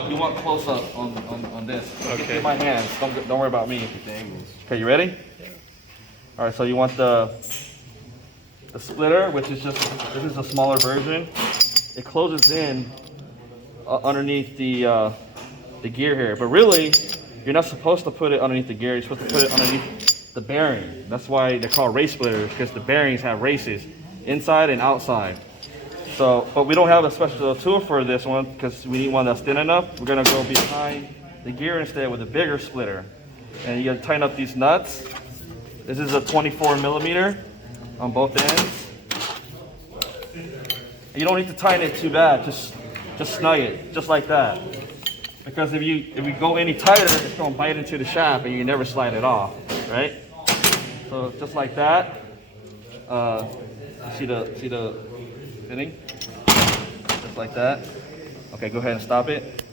You want close up on this. Okay. In my hands. Don't worry about me. Okay, you ready? Yeah. All right. So you want the splitter, which is just this is a smaller version. It closes in underneath the gear here, but really you're not supposed to put it underneath the gear. You're supposed to put it underneath the bearing. That's why they're called race splitters, because the bearings have races inside and outside. So, but we don't have a special tool for this one because we need one that's thin enough. We're gonna go behind the gear instead with a bigger splitter. And you gotta tighten up these nuts. This is a 24 millimeter on both ends. And you don't need to tighten it too bad, just snug it, just like that. Because if we go any tighter, it's gonna bite into the shaft and you never slide it off, right? So just like that. See the fitting? Just like that. Okay, go ahead and stop it.